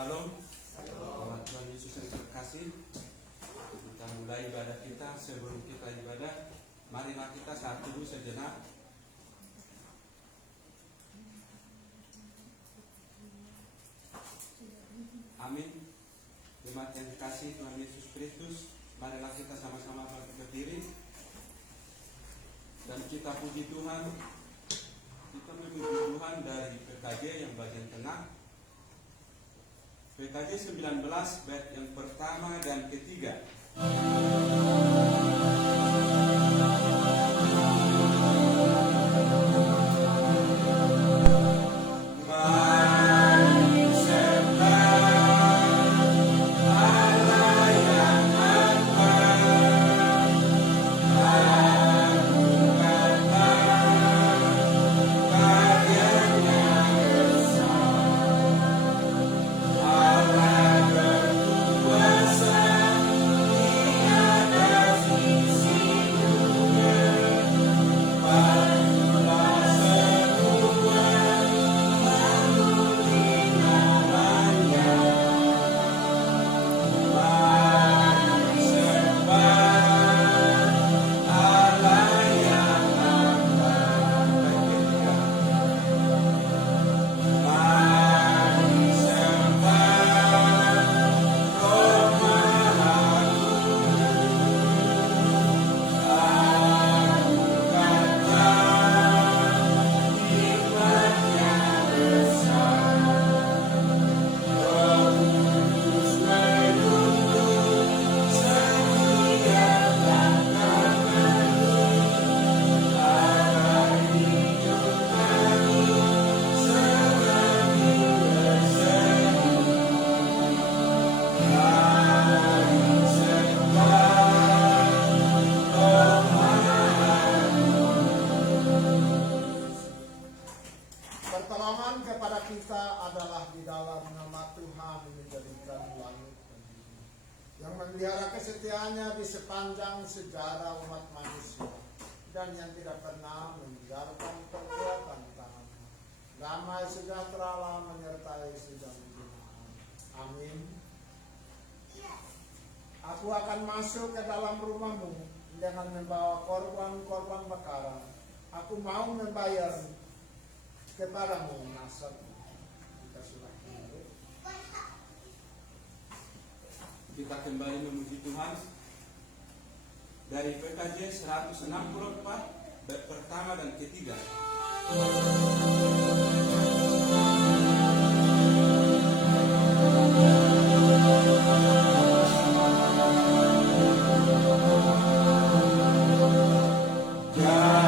Salam. Tuhan Yesus yang terkasih, kita mulai ibadah kita. Sebelum kita ibadah, marilah kita saat dulu sejenak. Amin. Jemaat yang dikasih Tuhan Yesus Kristus, marilah kita sama-sama berdiri dan kita puji Tuhan. Kita memuji Tuhan dari PKJ yang bagian tengah, PKJ 19 bait yang pertama dan ketiga. Pertolongan kepada kita adalah di dalam nama Tuhan yang menjadikan langit dan bumi, yang memelihara kesetiaannya di sepanjang sejarah umat manusia, dan yang tidak pernah membiarkan perbuatan tangannya. Damai sejahtera menyertai sejauh dunia. Amin. Aku akan masuk ke dalam rumahmu dengan membawa korban-korban bakaran. Aku mau membayar kepadamu nasab. Kita kembali memuji Tuhan dari PKJ 164 bait pertama dan ketiga. Yeah.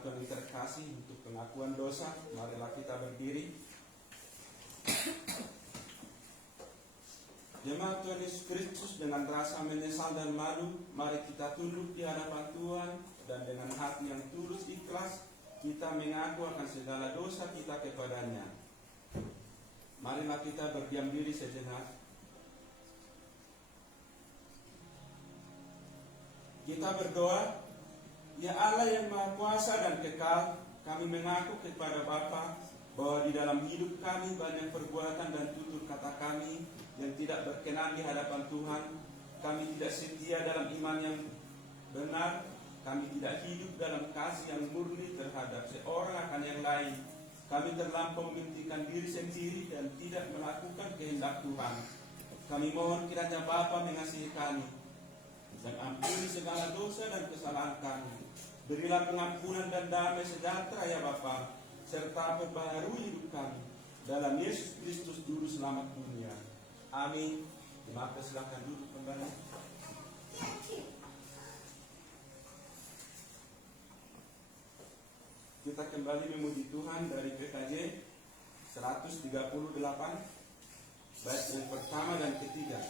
Jemaat Tuhan yang terkasih, untuk pengakuan dosa, marilah kita berdiri. Jemaat Tuhan Yesus Kristus, dengan rasa menyesal dan malu, mari kita tunduk di hadapan Tuhan, dan dengan hati yang tulus ikhlas, kita mengaku akan segala dosa kita kepadanya. Marilah kita berdiam diri sejenak. Kita berdoa. Ya Allah yang Maha Kuasa dan Kekal, kami mengaku kepada Bapa bahwa di dalam hidup kami banyak perbuatan dan tutur kata kami yang tidak berkenan di hadapan Tuhan. Kami tidak setia dalam iman yang benar. Kami tidak hidup dalam kasih yang murni terhadap seorang akan yang lain. Kami terlampau mementingkan diri sendiri dan tidak melakukan kehendak Tuhan. Kami mohon kiranya Bapa mengasihi kami dan ampuni segala dosa dan kesalahan kami. Berilah pengampunan dan damai sejahtera ya Bapa, serta perbaharui hidup kami. Dalam Yesus Kristus Juru Selamat dunia. Amin. Maka silakan duduk kembali. Kita kembali memuji Tuhan dari PKJ 138 bait yang pertama dan ketiga.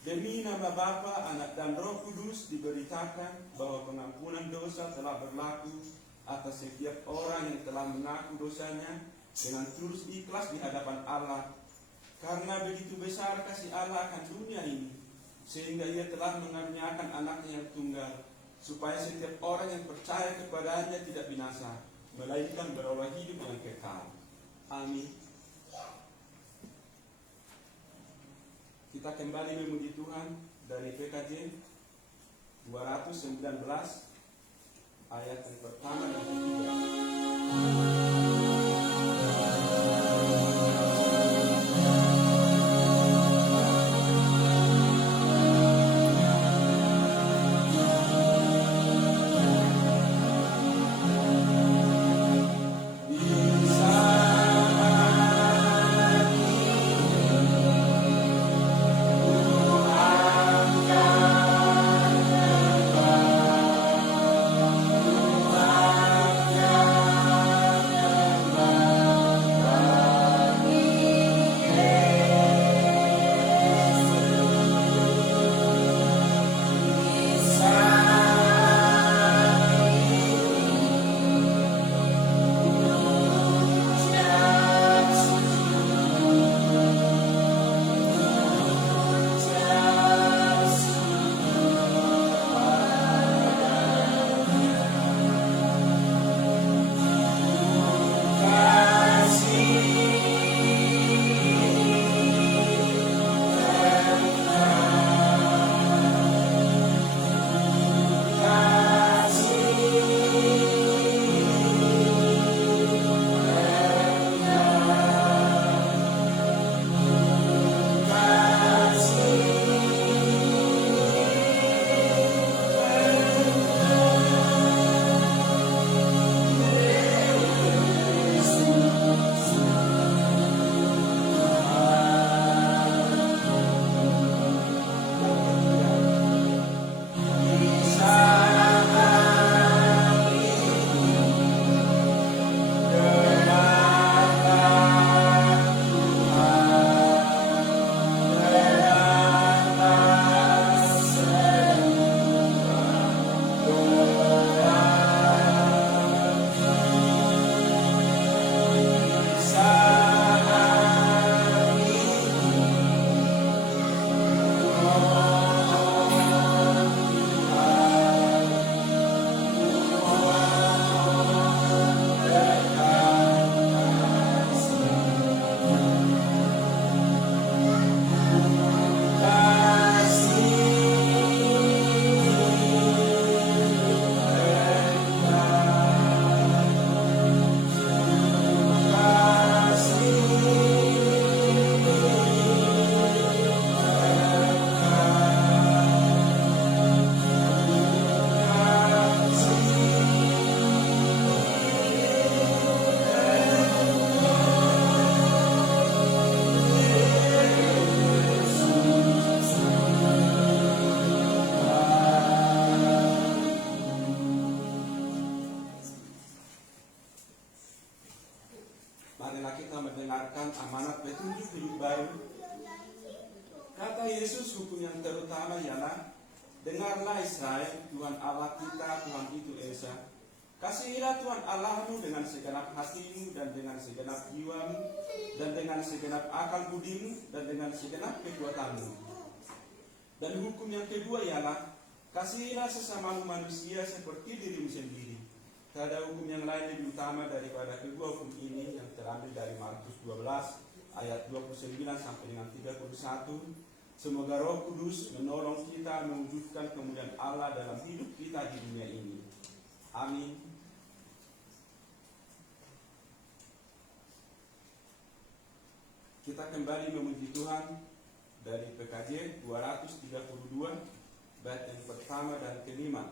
Demi nama Bapa, Anak dan Roh Kudus diberitakan bahwa pengampunan dosa telah berlaku atas setiap orang yang telah mengaku dosanya dengan tulus ikhlas di hadapan Allah. Karena begitu besar kasih Allah akan dunia ini, sehingga Ia telah mengaruniakan Anaknya yang tunggal, supaya setiap orang yang percaya kepadanya tidak binasa, melainkan beroleh hidup yang kekal. Amin. Kita kembali memuji Tuhan dari PKJ 219 ayat yang pertama dan ketiga. Marilah kita mendengarkan amanat petunjuk hidup baru. Kata Yesus, hukum yang terutama ialah, dengarlah Israel, Tuhan Allah kita, Tuhan itu Esa. Kasihilah Tuhan Allahmu dengan segenap hatimu dan dengan segenap jiwamu dan dengan segenap akal budimu dan dengan segenap kekuatanmu. Dan hukum yang kedua ialah, kasihilah sesamamu manusia seperti dirimu sendiri. Tiada hukum yang lain lebih utama daripada kedua hukum ini yang terambil dari Markus 12 ayat 29 sampai dengan 31. Semoga Roh Kudus menolong kita mewujudkan kemuliaan Allah dalam hidup kita di dunia ini. Amin. Kita kembali memuji Tuhan dari PKJ 232 bait yang pertama dan kelima.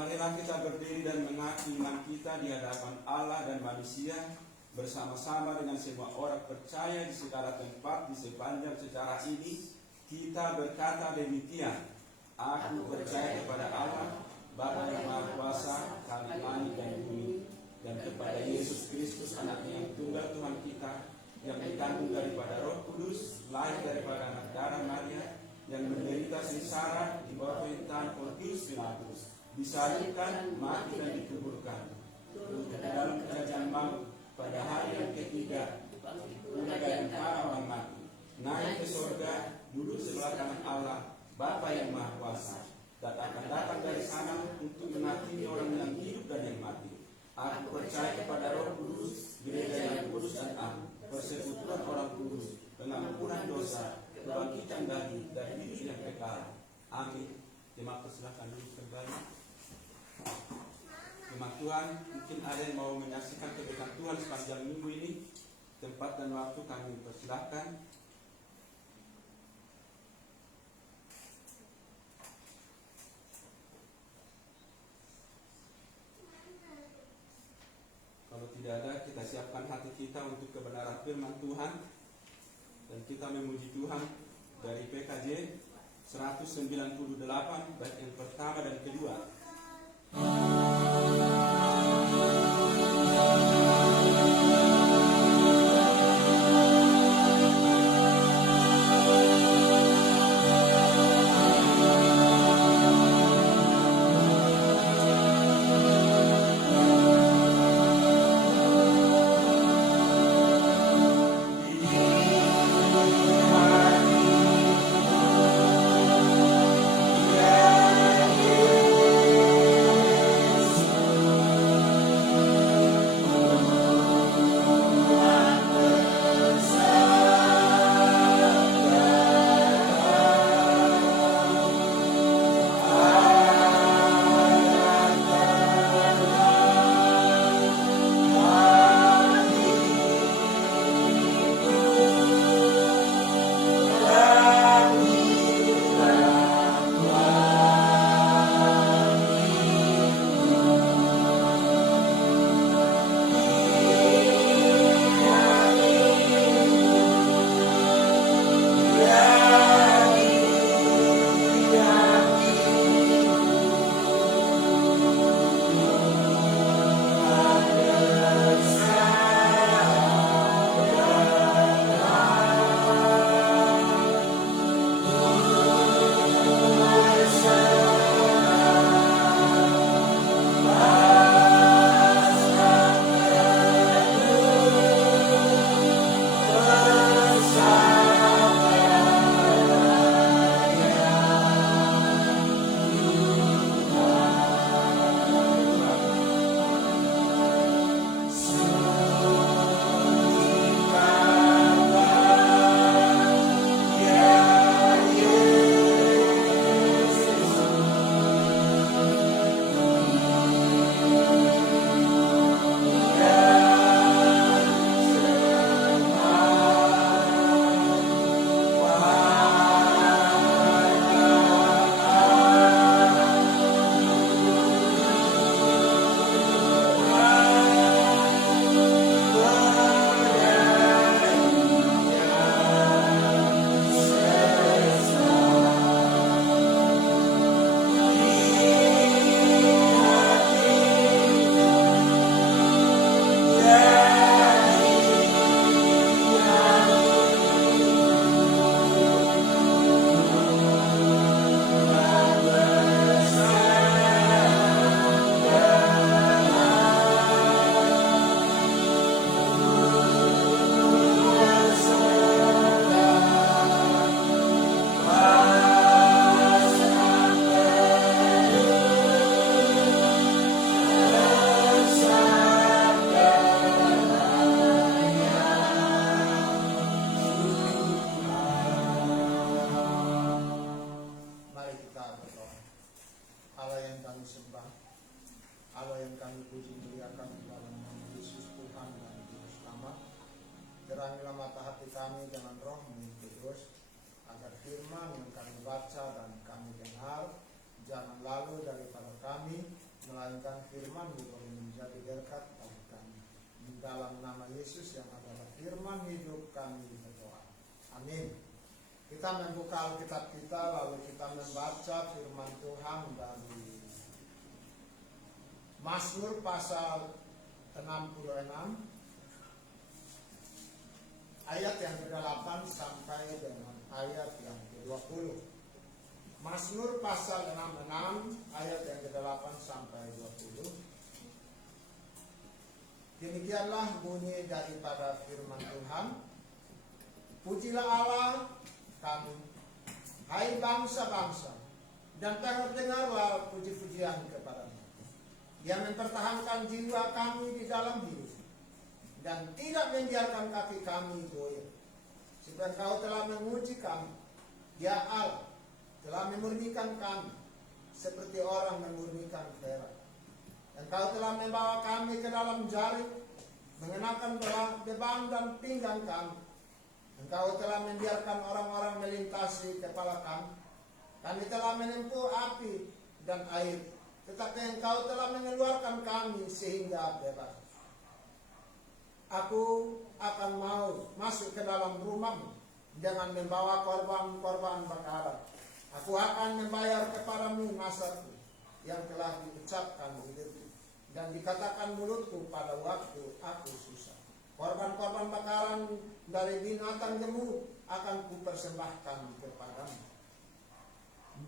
Marilah kita berdiri dan mengaku iman kita di hadapan Allah dan manusia, bersama-sama dengan semua orang percaya di segala tempat di sepanjang sejarah ini. Kita berkata demikian: Aku percaya kepada Allah, Bapa yang Maha Kuasa, Kali langit dan bumi, dan kepada Yesus Kristus, Anaknya yang tunggal Tuhan kita, yang dikandung daripada Roh Kudus, lahir daripada anak darah Maria, yang menderita sengsara di bawah pemerintahan Pontius Pilatus, disalibkan, mati dan dikuburkan, turun ke dalam kerajaan maut, pada hari yang ketiga mulai dari antara orang mati, naik ke surga, duduk sebelah kanan Allah, Bapa yang Maha Kuasa, dan akan datang dari sana untuk menghakimi orang yang hidup dan yang mati. Aku percaya kepada Roh Kudus, gereja yang kudus dan am, persekutuan orang kudus, pengampunan dosa, kebangkitan dari hidup yang kekal. Amin. Terima kasih, silakan duduk kembali. Firman Tuhan, mungkin ada yang mau menyaksikan kebenaran Tuhan sepanjang minggu ini. Tempat dan waktu kami persilahkan. Kalau tidak ada, kita siapkan hati kita untuk kebenaran firman Tuhan, dan kita memuji Tuhan dari PKJ 198 baik yang pertama dan kedua. Terangilah mata hati kami dengan Roh-Mu Kudus, agar firman yang kami baca dan kami dengar jangan lalu daripada kami, melainkan firman boleh menjadi berkat bagi kami. Di dalam nama Yesus yang adalah firman hidup kami berdoa. Amin. Kita membuka Alkitab kita lalu kita membaca firman Tuhan dari Mazmur pasal 66 ayat yang ke-8 sampai dengan ayat yang ke-20. Mazmur pasal 66 ayat yang ke-8 sampai 20. Demikianlah bunyi daripada firman Tuhan. Pujilah Allah kamu, hai bangsa-bangsa, dan terdengarlah puji-pujian kepada-Nya. Dia mempertahankan jiwa kami di dalam hidup, dan tidak membiarkan kaki kami goyah. Sebab Engkau telah menguji kami, ya Allah, telah memurnikan kami, seperti orang memurnikan perak. Engkau telah membawa kami ke dalam jaring, mengenakan beban dan pinggang kami. Engkau telah membiarkan orang-orang melintasi kepala kami. Kami telah menempuh api dan air, tetapi Engkau telah mengeluarkan kami sehingga bebas. Aku akan mau masuk ke dalam rumah-Mu dengan membawa korban-korban bakaran. Aku akan membayar kepadamu nasabku yang telah diucapkan hidupku dan dikatakan mulutku pada waktu aku susah. Korban-korban bakaran dari binatang gemuk akan kupersembahkan kepadamu,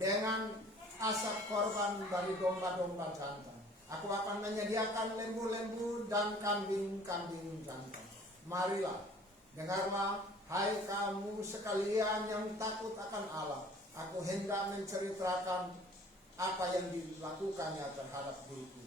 dengan asap korban dari domba-domba jantan. Aku akan menyediakan lembu-lembu dan kambing-kambing jantan. Marilah, dengarlah, hai kamu sekalian yang takut akan Allah. Aku hendak menceritakan apa yang dilakukannya terhadap diriku.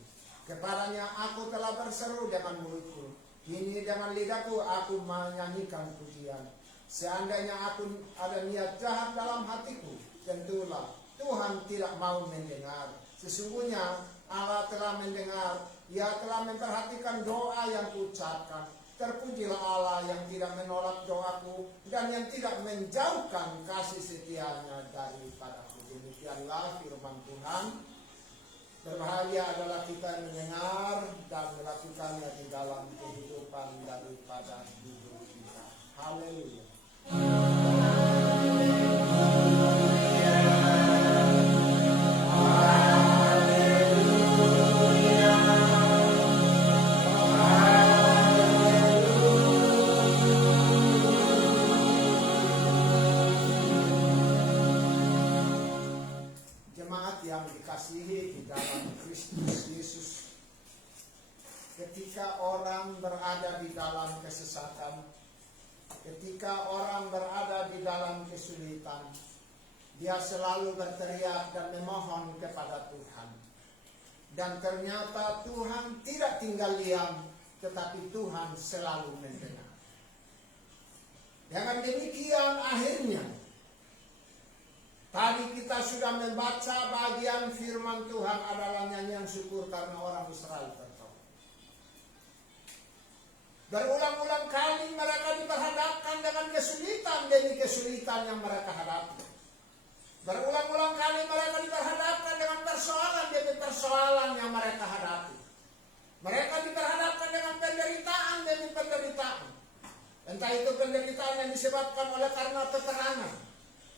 Kepadanya aku telah berseru dengan mulutku. Kini dengan lidahku aku menyanyikan pujian. Seandainya aku ada niat jahat dalam hatiku, tentulah Tuhan tidak mau mendengar. Sesungguhnya Allah telah mendengar, Ia telah memperhatikan doa yang kuucapkan. Terpujilah Allah yang tidak menolak doaku dan yang tidak menjauhkan kasih setianya daripadaku. Demikianlah firman Tuhan. Berbahagia adalah kita yang mendengar dan melakukannya di dalam kehidupan daripada hidup kita. Haleluya. Ketika orang berada di dalam kesesatan, ketika orang berada di dalam kesulitan, dia selalu berteriak dan memohon kepada Tuhan. Dan ternyata Tuhan tidak tinggal diam, tetapi Tuhan selalu mendengar. Dengan demikian akhirnya, tadi kita sudah membaca bagian firman Tuhan adalah nyanyian syukur karena orang Israel tertolong. Berulang-ulang kali mereka diperhadapkan dengan kesulitan demi kesulitan yang mereka hadapi. Berulang-ulang kali mereka diperhadapkan dengan persoalan demi persoalan yang mereka hadapi. Mereka diperhadapkan dengan penderitaan demi penderitaan. Entah itu penderitaan yang disebabkan oleh karena peperangan,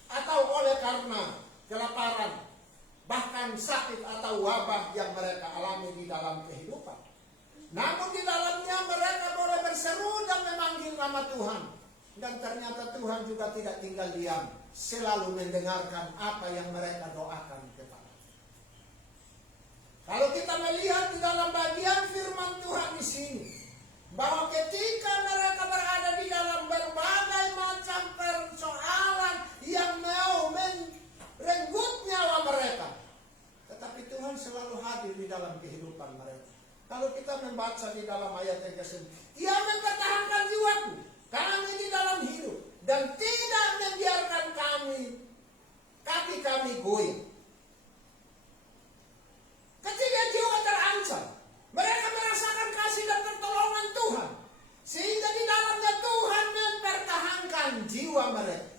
atau oleh karena kelaparan, bahkan sakit atau wabah yang mereka alami di dalam kehidupan. Namun di dalamnya mereka boleh berseru dan memanggil nama Tuhan. Dan ternyata Tuhan juga tidak tinggal diam, selalu mendengarkan apa yang mereka doakan kepada. Kalau kita melihat di dalam bagian firman Tuhan di sini, bahwa ketika mereka berada di dalam berbagai macam persoalan yang mau merenggut nyawa mereka, tetapi Tuhan selalu hadir di dalam kehidupan mereka. Kalau kita membaca di dalam ayat yang ke-9, Ia mempertahankan jiwaku, kami di dalam hidup, dan tidak membiarkan kaki kami goyah. Ketika jiwa terancam, mereka merasakan kasih dan pertolongan Tuhan, sehingga di dalamnya Tuhan mempertahankan jiwa mereka.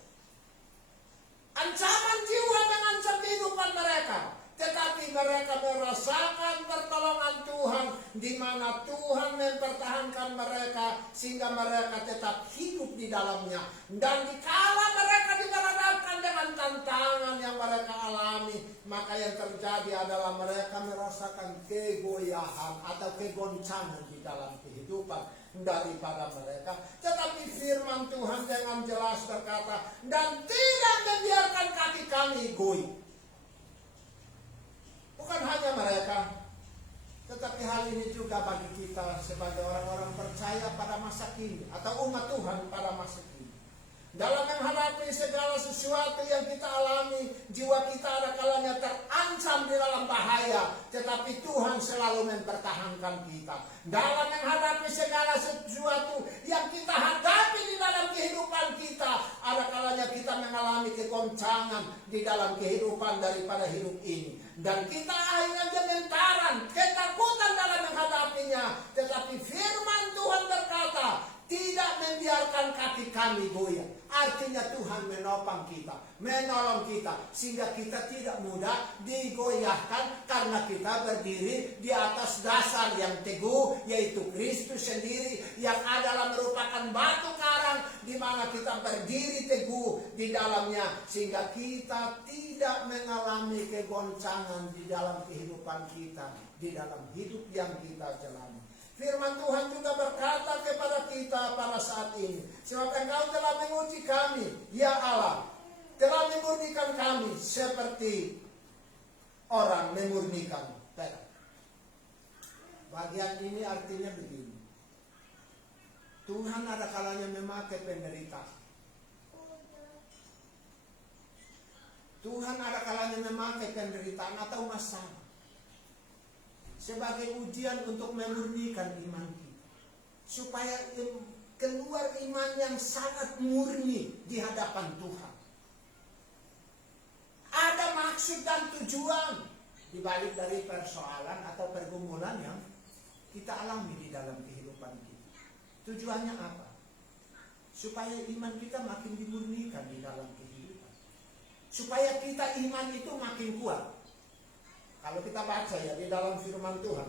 Ancaman jiwa mengancam kehidupan mereka, tetapi mereka merasakan pertolongan di mana Tuhan mempertahankan mereka sehingga mereka tetap hidup di dalamnya. Dan dikala mereka diperhadapkan dengan tantangan yang mereka alami, maka yang terjadi adalah mereka merasakan kegoyahan atau kegoncangan di dalam kehidupan daripada mereka. Tetapi firman Tuhan dengan jelas berkata, dan tidak membiarkan kaki kami goyah. Bukan hanya mereka, tetapi hal ini juga bagi kita sebagai orang-orang percaya pada masa kini atau umat Tuhan pada masa kini. Dalam menghadapi segala sesuatu yang kita alami, jiwa kita ada kalanya terancam di dalam bahaya, tetapi Tuhan selalu mempertahankan kita. Dalam menghadapi segala sesuatu yang kita hadapi di dalam kehidupan kita, ada kalanya kita mengalami kegoncangan di dalam kehidupan daripada hidup ini. Dan kita akhirnya gemetaran, ketakutan dalam menghadapinya. Tetapi firman Tuhan berkata, tidak membiarkan kaki kami goyah. Artinya Tuhan menopang kita, menolong kita, sehingga kita tidak mudah digoyahkan karena kita berdiri di atas dasar yang teguh, yaitu Kristus sendiri yang adalah merupakan batu karang di mana kita berdiri teguh di dalamnya, sehingga kita tidak mengalami kegoncangan di dalam kehidupan kita, di dalam hidup yang kita jalani. Firman Tuhan juga berkata kepada kita pada saat ini, sebab Engkau telah menguji kami, ya Allah, telah memurnikan kami seperti orang memurnikan perak. Bagian ini artinya begini, Tuhan ada kalanya memakai penderitaan. Tuhan ada kalanya memakai penderitaan atau masalah sebagai ujian untuk memurnikan iman kita, supaya keluar iman yang sangat murni di hadapan Tuhan. Ada maksud dan tujuan di balik dari persoalan atau pergumulan yang kita alami di dalam kehidupan kita. Tujuannya apa? Supaya iman kita makin dimurnikan di dalam kehidupan, supaya kita iman itu makin kuat. Kalau kita baca ya di dalam firman Tuhan,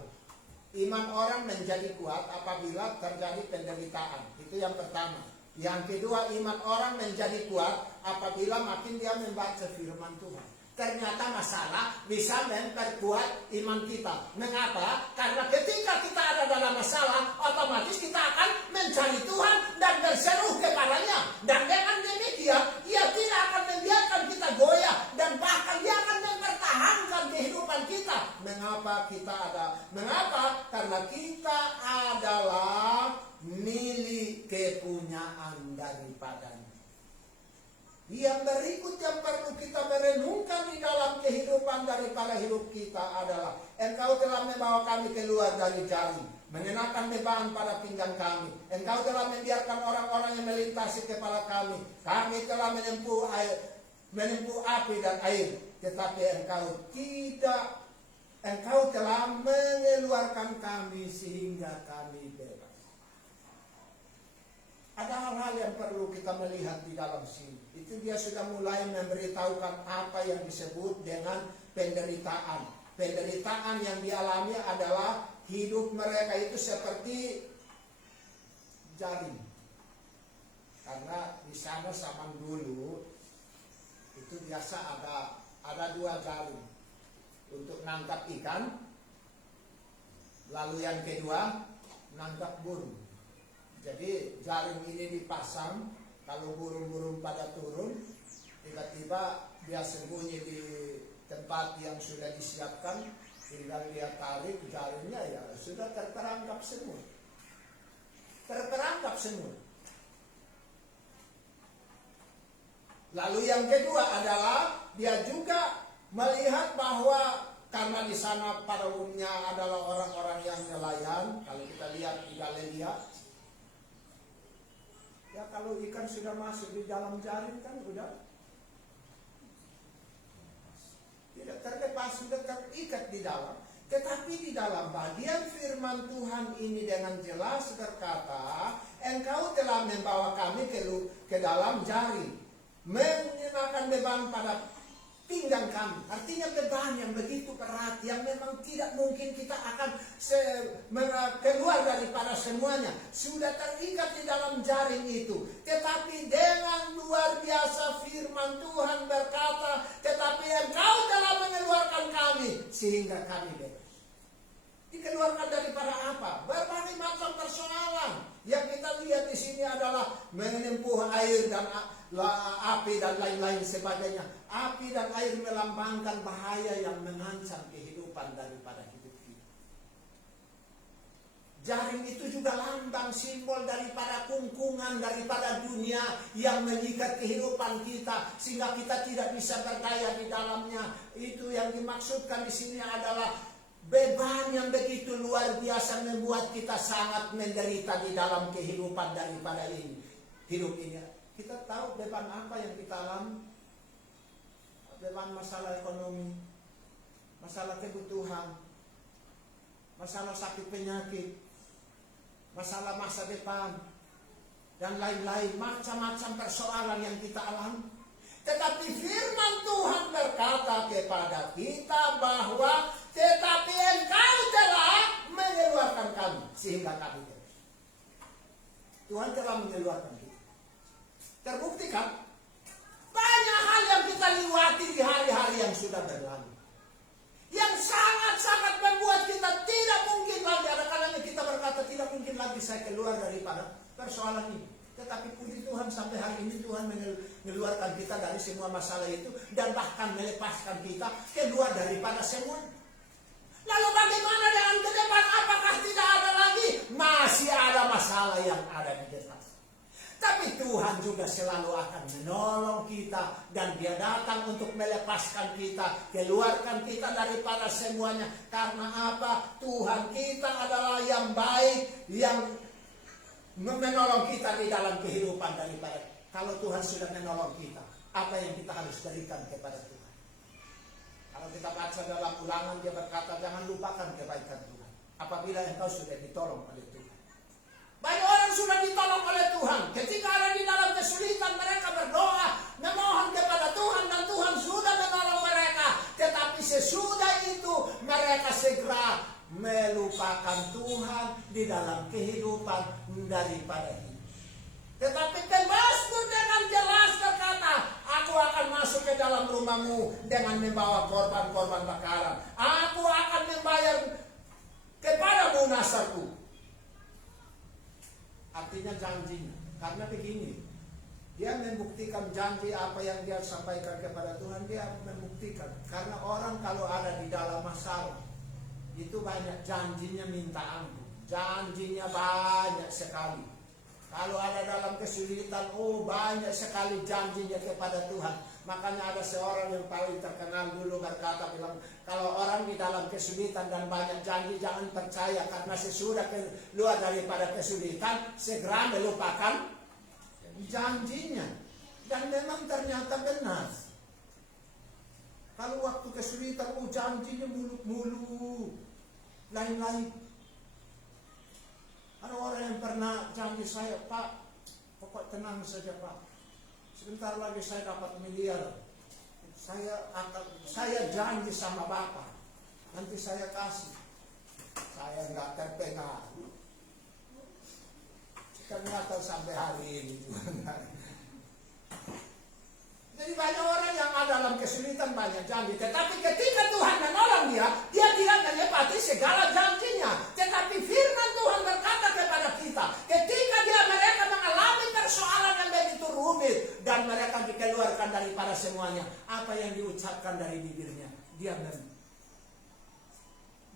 iman orang menjadi kuat apabila terjadi penderitaan. Itu yang pertama. Yang kedua, iman orang menjadi kuat apabila makin dia membaca firman Tuhan. Ternyata masalah bisa memperkuat iman kita. Mengapa? Karena ketika kita ada dalam masalah, otomatis kita akan mencari Tuhan dan berseru kepadanya. Dan dengan demikian, Ia tidak akan membiarkan kita goyah, dan bahkan Dia akan mempertahankan kehidupan kita. Mengapa? Karena kita adalah milik kepunyaan daripadanya. Yang berikut yang perlu kita merenungkan di dalam kehidupan daripada hidup kita adalah, Engkau telah membawa kami keluar dari jaring, mengenakan beban pada pinggang kami. Engkau telah membiarkan orang-orang yang melintasi kepala kami. Kami telah menempuh api dan air, tetapi Engkau telah mengeluarkan kami sehingga kami bebas. Ada hal-hal yang perlu kita melihat di dalam sini. Itu dia sudah mulai memberitahukan apa yang disebut dengan penderitaan. Penderitaan yang dialami adalah hidup mereka itu seperti jaring. Karena di sana zaman dulu itu biasa ada dua jaring untuk nangkap ikan, lalu yang kedua nangkap burung. Jadi jaring ini dipasang, kalau burung-burung pada turun, tiba-tiba dia sembunyi di tempat yang sudah disiapkan, tinggal dia tarik jaringnya, ya sudah terperangkap semua. Terperangkap semua. Lalu yang kedua adalah dia juga melihat bahwa karena di sana pada umumnya adalah orang-orang yang nelayan. Kalau kita lihat di Galilea, ya kalau ikan sudah masuk di dalam jaring kan udah tidak terlepas, sudah terikat di dalam. Tetapi di dalam bagian firman Tuhan ini dengan jelas berkata, Engkau telah membawa kami ke dalam jaring, mengenakan beban pada pinggang kami. Artinya beban yang begitu berat, yang memang tidak mungkin kita akan keluar daripada semuanya, sudah terikat di dalam jaring itu. Tetapi dengan luar biasa firman Tuhan berkata, tetapi Engkau telah mengeluarkan kami sehingga kami bebas. Dikeluarkan daripada apa? Berbagai macam persoalan. Yang kita lihat di sini adalah menempuh air dan api dan lain-lain sebagainya. Api dan air melambangkan bahaya yang mengancam kehidupan daripada hidup kita. Jaring itu juga lambang simbol daripada kungkungan daripada dunia yang mengikat kehidupan kita sehingga kita tidak bisa berdaya di dalamnya. Itu yang dimaksudkan di sini adalah beban yang begitu luar biasa membuat kita sangat menderita di dalam kehidupan daripada ini. Hidup ini. Kita tahu beban apa yang kita alami. Beban masalah ekonomi, masalah kebutuhan, masalah sakit penyakit, masalah masa depan, dan lain-lain. Macam-macam persoalan yang kita alami. Tetapi firman Tuhan berkata kepada kita bahwa tetapi Engkau telah mengeluarkan kami sehingga kami bebas. Tuhan telah mengeluarkan kita. Terbukti kan? Banyak hal yang kita lewati di hari-hari yang sudah berlalu, yang sangat-sangat membuat kita tidak mungkin lagi. Ada kalanya kita berkata tidak mungkin lagi saya keluar daripada persoalan ini. Tetapi puji Tuhan sampai hari ini Tuhan mengeluarkan kita dari semua masalah itu dan bahkan melepaskan kita keluar daripada semua. Lalu bagaimana dengan ke depan? Apakah tidak ada lagi? Masih ada masalah yang ada di depan. Tapi Tuhan juga selalu akan menolong kita dan Dia datang untuk melepaskan kita, keluarkan kita daripada semuanya. Karena apa? Tuhan kita adalah yang baik, yang menolong kita di dalam kehidupan daripada. Kalau Tuhan sudah menolong kita, apa yang kita harus berikan kepada Tuhan? Kalau kita baca dalam Ulangan, dia berkata jangan lupakan kebaikan Tuhan apabila engkau sudah ditolong oleh Tuhan. Banyak orang sudah ditolong oleh Tuhan. Ketika ada di dalam kesulitan, mereka berdoa, memohon kepada Tuhan, dan Tuhan sudah menolong mereka. Tetapi sesudah itu mereka segera melupakan Tuhan di dalam kehidupan daripada hidup. Tetapi Mazmur dengan jelas berkata, aku akan masuk ke dalam rumahmu dengan membawa korban-korban bakaran. Aku akan membayar kepadamu nasarku. Artinya janjinya. Karena begini, dia membuktikan janji apa yang dia sampaikan kepada Tuhan. Dia membuktikan. Karena orang kalau ada di dalam masalah, itu banyak janjinya minta ampun. Janjinya banyak sekali. Kalau ada dalam kesulitan, banyak sekali janjinya kepada Tuhan. Makanya ada seorang yang paling terkenal dulu berkata, bilang, kalau orang di dalam kesulitan dan banyak janji, jangan percaya. Karena sesudah keluar daripada kesulitan, segera melupakan janjinya. Dan memang ternyata benar. Kalau waktu kesulitan, janjinya mulu-mulu, lain-lain. Ada orang yang pernah janji saya, Pak, pokok tenang saja Pak. Sebentar lagi saya dapat miliar. Saya janji sama Bapak, nanti saya kasih. Saya nggak terpengaruh. Ternyata sampai hari ini juga. Jadi banyak orang yang ada dalam kesulitan banyak janji. Tetapi ketika Tuhan menolong dia tidak menepati segala janjinya. Tetapi firman Tuhan berkata kepada kita, ketika mereka mengalami persoalan yang begitu rumit dan mereka dikeluarkan daripada semuanya, apa yang diucapkan dari bibirnya, dia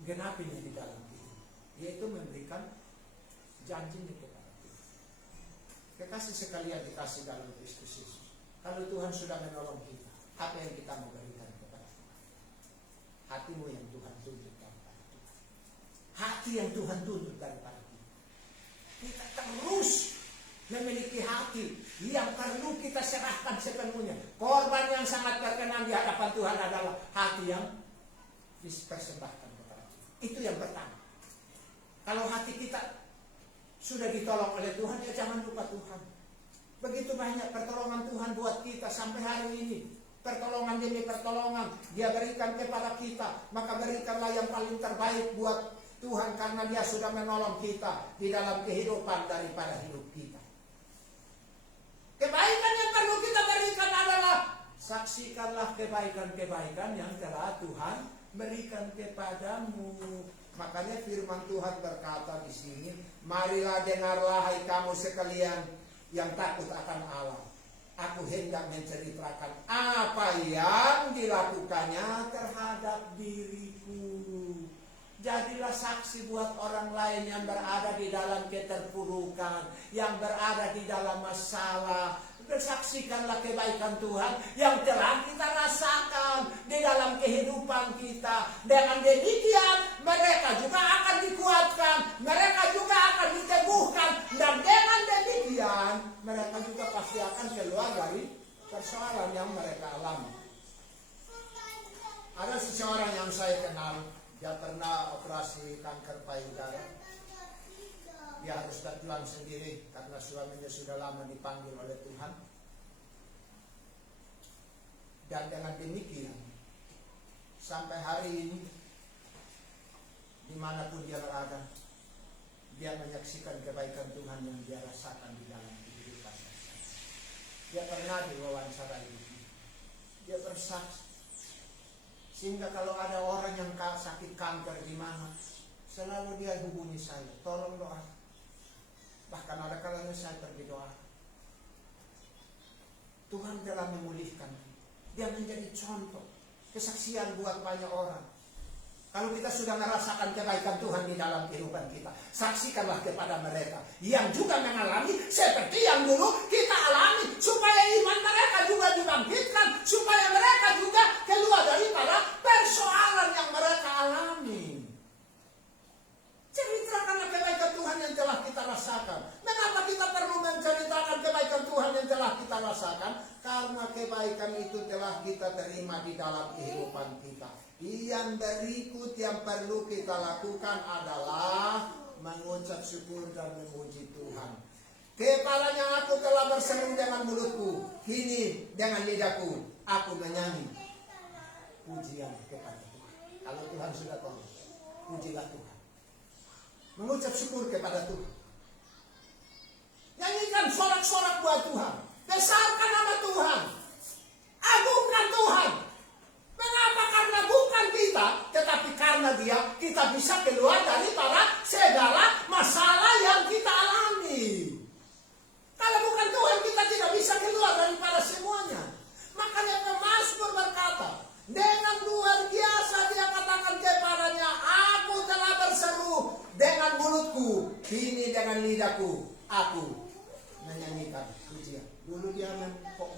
menggenapinya di dalam diri, yaitu memberikan janjinya kepada kita. Kekasih sekalian dikasih dalam Kristus Yesus. Kalau Tuhan sudah menolong kita, apa yang kita mau berikan kepada Tuhan? Hatimu yang Tuhan tuntut daripada Tuhan. Hati yang Tuhan tuntut daripada kita. Kita terus memiliki hati yang perlu kita serahkan sepenuhnya. Korban yang sangat berkenan di hadapan Tuhan adalah hati yang dipersembahkan kepada Tuhan. Itu yang pertama. Kalau hati kita sudah ditolong oleh Tuhan, ya jangan lupa Tuhan. Begitu banyak pertolongan Tuhan buat kita sampai hari ini. Pertolongan demi pertolongan Dia berikan kepada kita. Maka berikanlah yang paling terbaik buat Tuhan karena Dia sudah menolong kita di dalam kehidupan daripada hidup kita. Kebaikan yang perlu kita berikan adalah saksikanlah kebaikan-kebaikan yang telah Tuhan berikan kepadamu. Makanya firman Tuhan berkata di sini, marilah dengarlah hai kamu sekalian yang takut akan Allah. Aku hendak menceritakan apa yang dilakukannya terhadap diriku. Jadilah saksi buat orang lain yang berada di dalam keterpurukan, yang berada di dalam masalah. Bersaksikanlah kebaikan Tuhan yang telah kita rasakan di dalam kehidupan kita. Dengan demikian mereka juga akan dikuatkan, mereka juga akan diteguhkan, dan dengan demikian mereka juga pasti akan keluar dari persoalan yang mereka alami. Ada seseorang yang saya kenal, dia pernah operasi kanker payudara. Dia harus berjuang sendiri karena suaminya sudah lama dipanggil oleh Tuhan. Dan dengan demikian, sampai hari ini, dimanapun dia berada, dia menyaksikan kebaikan Tuhan yang dia rasakan di dalam kehidupannya. Dia pernah diwawancarai, dia bersaksi. Sehingga kalau ada orang yang sakit kanker di mana, selalu dia hubungi saya, tolong doa. Bahkan ada kalanya saya pergi doa. Tuhan telah memulihkan. Dia menjadi contoh, kesaksian buat banyak orang. Kalau kita sudah merasakan kebaikan Tuhan di dalam kehidupan kita, saksikanlah kepada mereka yang juga mengalami seperti yang dulu kita alami, supaya iman mereka juga dibangkitkan, supaya mereka juga keluar daripada persoalan yang mereka alami. Ceritakanlah kebaikan Tuhan yang telah kita rasakan. Mengapa kita perlu menceritakan kebaikan Tuhan yang telah kita rasakan? Karena kebaikan itu telah kita terima di dalam kehidupan kita. Yang berikut yang perlu kita lakukan adalah mengucap syukur dan memuji Tuhan. Kepalanya aku telah berseru dengan mulutku, kini dengan lidahku aku menyanyi pujian kepada Tuhan. Kalau Tuhan sudah tolong, pujilah Tuhan. Mengucap syukur kepada Tuhan. Nyanyikan sorak-sorak buat Tuhan. Besarkan nama Tuhan. Agungkan Tuhan. Mengapa? Karena bukan kita, tetapi karena Dia, kita bisa keluar daripada segala masalah yang kita alami. Kalau bukan Tuhan, kita tidak bisa keluar daripada semuanya. Makanya Mazmur berkata, dengan luar biasa Dia katakan kepadanya, aku telah berseru dengan mulutku, kini dengan lidahku aku menyanyikan pujian. Dulu dia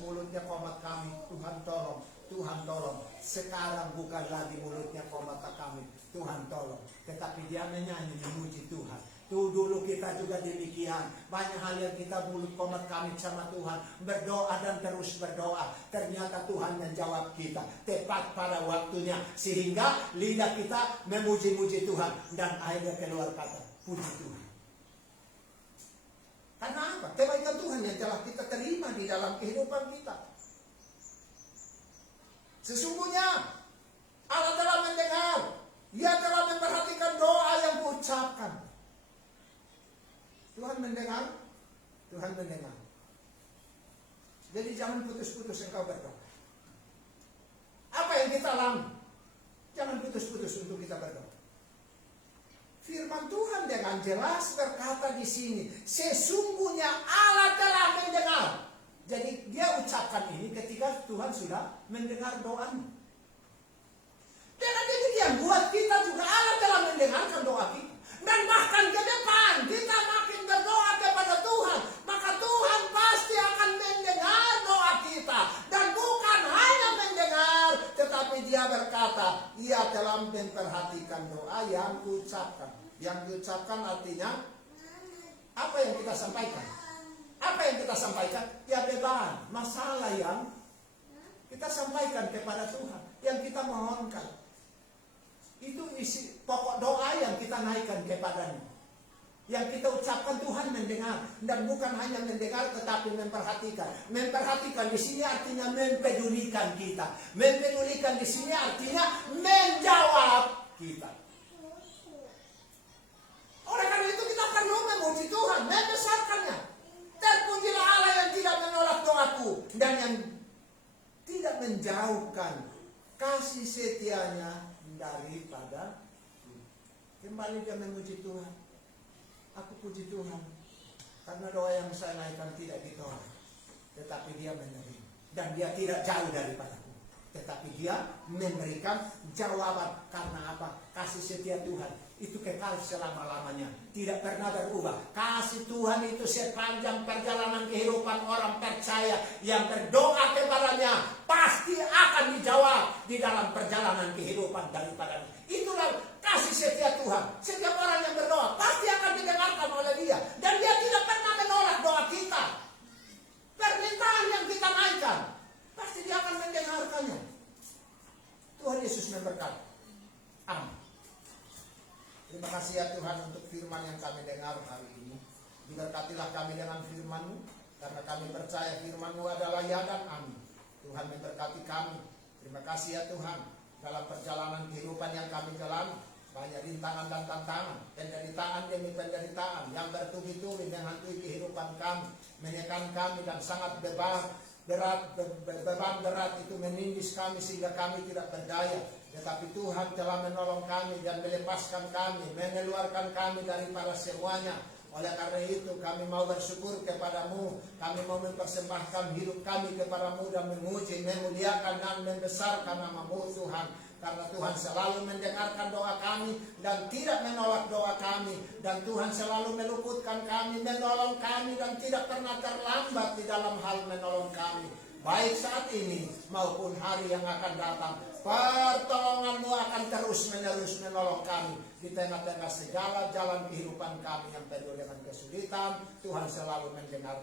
mulutnya komat kami, Tuhan tolong, Tuhan tolong. Sekarang bukan lagi mulutnya komat kami, Tuhan tolong. Tetapi dia menyanyi memuji Tuhan. Tuh dulu kita juga demikian. Banyak hal yang kita mulut komat kami sama Tuhan, berdoa dan terus berdoa. Ternyata Tuhan menjawab kita tepat pada waktunya, sehingga lidah kita memuji-muji Tuhan, dan akhirnya keluar kata puji Tuhan. Karena apa? Kebaikan Tuhan yang telah kita terima di dalam kehidupan kita. Sesungguhnya Allah telah mendengar, Dia telah memperhatikan doa yang kuucapkan. Tuhan mendengar, Tuhan mendengar. Jadi jangan putus-putus engkau berdoa. Apa yang kita alami, jangan putus-putus untuk kita berdoa. Firman Tuhan dengan jelas berkata di sini, sesungguhnya Allah telah mendengar. Jadi dia ucapkan ini ketika Tuhan sudah mendengar doanya. Dengan demikian buat kita juga Allah telah mendengarkan doa kita. Dan bahkan ke depan kita makin berdoa kepada Tuhan, maka Tuhan pasti akan mendengar doa kita. Dan bukan hanya mendengar, tetapi Dia berkata, Ia telah memperhatikan doa yang kuucapkan. Yang diucapkan artinya apa yang kita sampaikan? Apa yang kita sampaikan? Ya beban, masalah yang kita sampaikan kepada Tuhan, yang kita mohonkan. Itu isi pokok doa yang kita naikkan kepadanya. Yang kita ucapkan Tuhan mendengar, dan bukan hanya mendengar tetapi memperhatikan. Memperhatikan di sini artinya mempedulikan kita. Mempedulikan di sini artinya menjawab kita. membesarkannya. Terpujilah Allah yang tidak menolak doaku dan yang tidak menjauhkan kasih setianya daripada. Kembali dia memuji Tuhan. Aku puji Tuhan karena doa yang saya naikkan tidak ditolak, tetapi dia menerima. Dan dia tidak jauh daripadaku, tetapi dia memberikan jawaban. Karena apa? Kasih setia Tuhan itu kekal selama-lamanya, tidak pernah berubah. Kasih Tuhan itu sepanjang perjalanan kehidupan orang percaya yang berdoa kepadanya pasti akan dijawab di dalam perjalanan kehidupan daripadanya. Itulah kasih setia Tuhan. Setiap orang yang berdoa pasti akan didengarkan oleh dia, dan dia tidak pernah menolak doa kita. Permintaan yang kita naikkan pasti dia akan mendengarkannya. Tuhan Yesus memberkati. Amin. Terima kasih ya Tuhan untuk firman yang kami dengar hari ini. Diberkatilah kami dengan firman-Mu, karena kami percaya firman-Mu adalah ya dan amin. Tuhan memberkati kami. Terima kasih ya Tuhan. Dalam perjalanan kehidupan yang kami jalani, banyak rintangan dan tantangan, penderitaan demi penderitaan yang bertubi-tubi menghantui kehidupan kami, menekan kami, dan sangat beban berat itu menindis kami sehingga kami tidak berdaya. Tetapi Tuhan telah menolong kami dan melepaskan kami, mengeluarkan kami daripada semuanya. Oleh karena itu kami mau bersyukur kepadamu. Kami mau mempersembahkan hidup kami kepadamu dan memuji, memuliakan dan membesarkan nama-Mu Tuhan. Karena Tuhan selalu mendengarkan doa kami dan tidak menolak doa kami. Dan Tuhan selalu meluputkan kami, menolong kami, dan tidak pernah terlambat di dalam hal menolong kami. Baik saat ini maupun hari yang akan datang, pertolongan-Mu akan terus-menerus menolong kami. Di tengah-tengah segala jalan kehidupan kami yang penuh dengan kesulitan, Tuhan selalu mendengar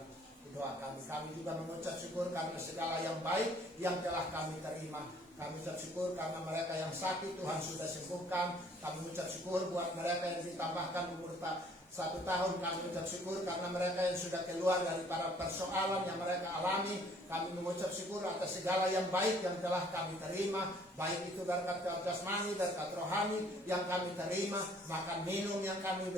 doa kami. Kami juga mengucap syukur karena segala yang baik yang telah kami terima. Kami ucap syukur karena mereka yang sakit Tuhan sudah sembuhkan. Kami ucap syukur buat mereka yang ditambahkan umur 1 tahun. Kami ucap syukur karena mereka yang sudah keluar dari para persoalan yang mereka alami. Kami mengucap syukur atas segala yang baik yang telah kami terima, baik itu berkat jasmani, berkat rohani yang kami terima, makan minum yang kami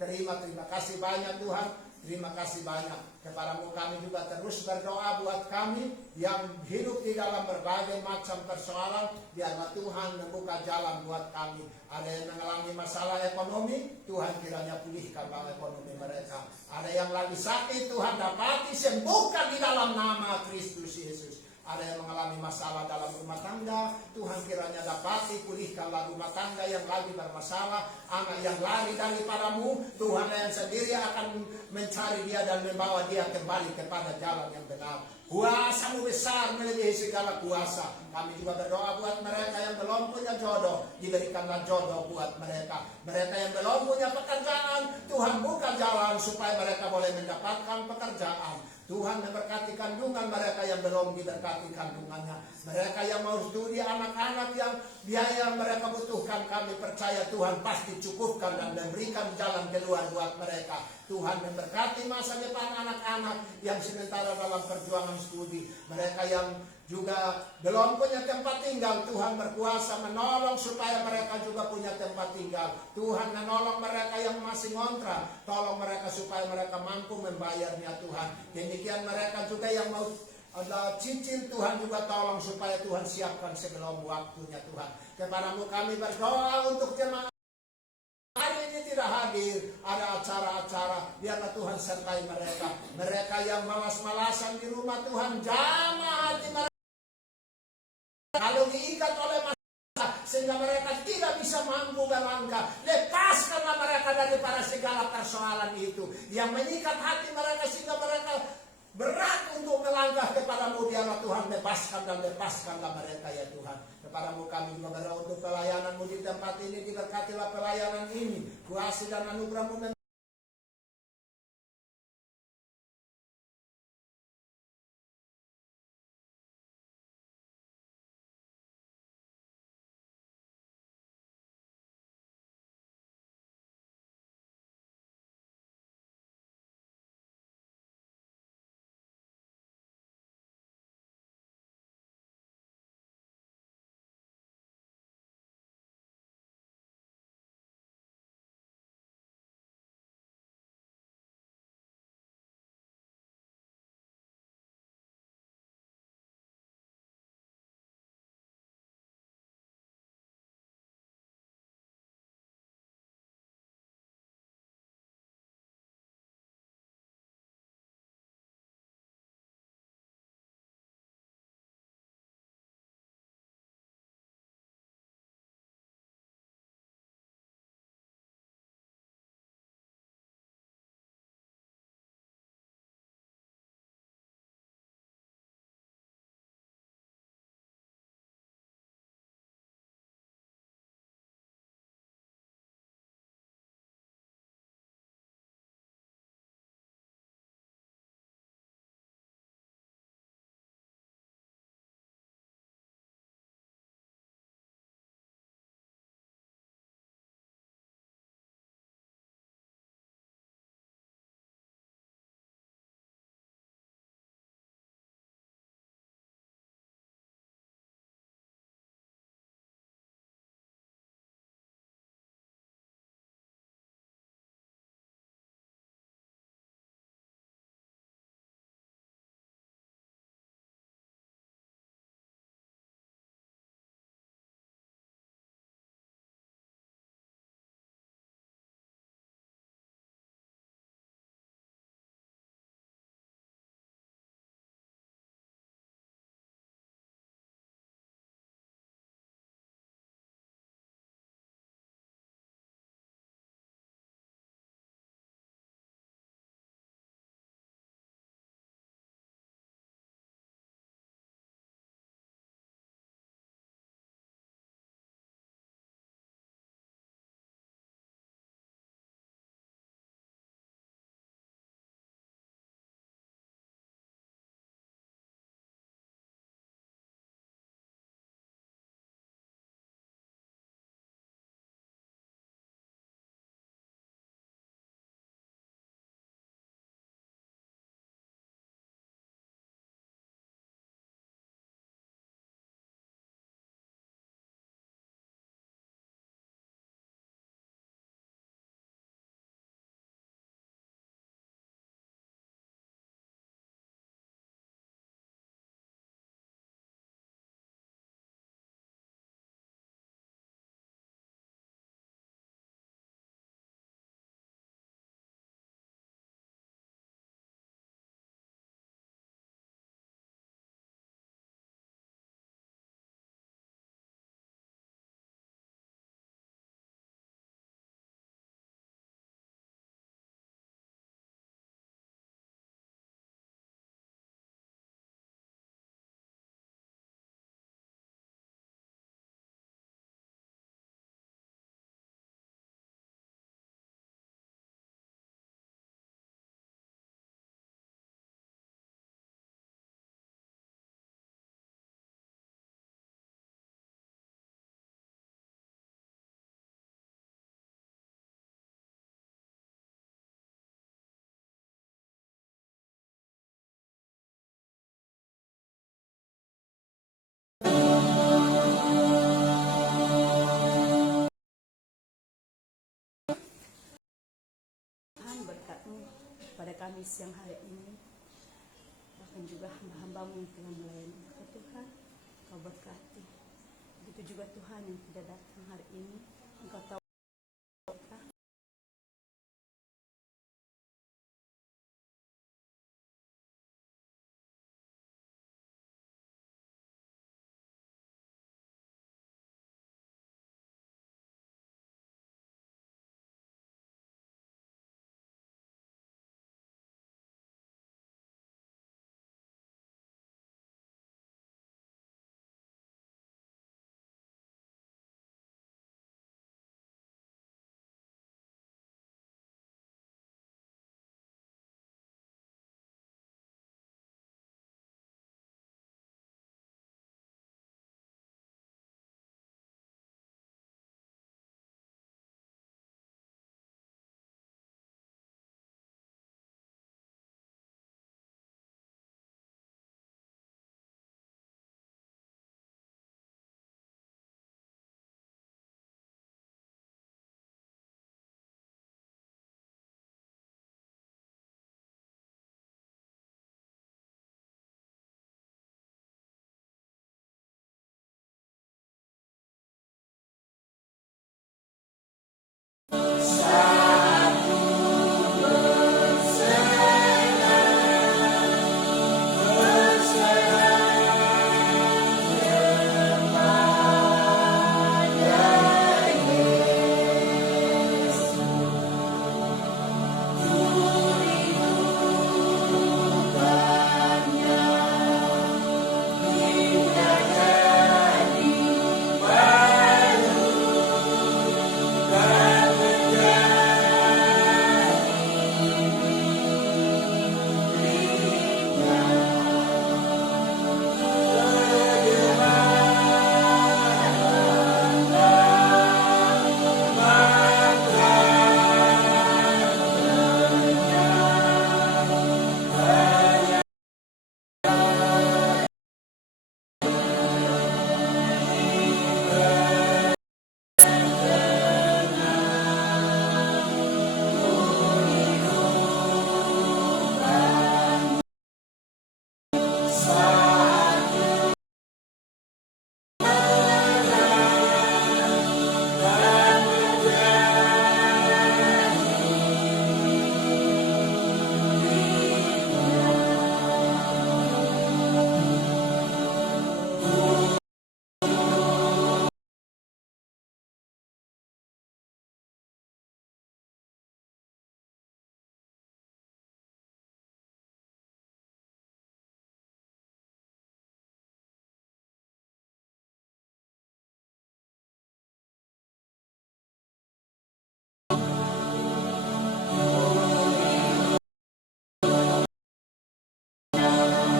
terima. Terima kasih banyak Tuhan. Terima kasih banyak. Kepadamu kami juga terus berdoa buat kami yang hidup di dalam berbagai macam persoalan. Biarlah Tuhan membuka jalan buat kami. Ada yang mengalami masalah ekonomi, Tuhan kiranya pulihkan ekonomi mereka. Ada yang lagi sakit, Tuhan dapati sembuhkan di dalam nama Kristus Yesus. Ada yang mengalami masalah dalam rumah tangga, Tuhan kiranya dapati pulihkanlah rumah tangga yang lagi bermasalah. Anak yang lari daripadamu, Tuhan yang sendiri akan mencari dia dan membawa dia kembali kepada jalan yang benar. Kuasa-Mu besar melebihi segala kuasa. Kami juga berdoa buat mereka yang belum punya jodoh, diberikanlah jodoh buat mereka. Mereka yang belum punya pekerjaan, Tuhan buka jalan supaya mereka boleh mendapatkan pekerjaan. Tuhan memberkati kandungan mereka yang belum diberkati kandungannya. Mereka yang mau studi, anak-anak yang biaya mereka butuhkan, kami percaya Tuhan pasti cukupkan dan memberikan jalan keluar buat mereka. Tuhan memberkati masa depan anak-anak yang sementara dalam perjuangan studi. Mereka yang juga belum punya tempat tinggal, Tuhan berkuasa menolong supaya mereka juga punya tempat tinggal. Tuhan menolong mereka yang masih ngontrak, tolong mereka supaya mereka mampu membayarnya Tuhan. Demikian mereka juga yang mau ada cicil, Tuhan juga tolong supaya Tuhan siapkan sebelum waktunya Tuhan. Kepadamu kami berdoa untuk jemaat hari ini tidak hadir, ada acara-acara, biarlah Tuhan sertai mereka. Mereka yang malas-malasan di rumah, Tuhan jamah hati mereka. Kalau diikat oleh masalah sehingga mereka tidak bisa mampu berlangkah, lepaskanlah mereka daripada segala persoalan itu yang mengikat hati mereka sehingga mereka berat untuk melangkah kepadamu. Biarlah Tuhan bebaskan dan lepaskanlah mereka ya Tuhan. Kepadamu kami juga berdoa untuk pelayananmu di tempat ini. Diberkatilah pelayanan ini, kuasa dan anugerahmu berkat-Mu pada kami siang hari ini. Bahkan juga hamba-hamba-Mu yang telah melayani Engkau Tuhan, Kau berkati. Begitu juga Tuhan yang tidak datang hari ini, Engkau tahu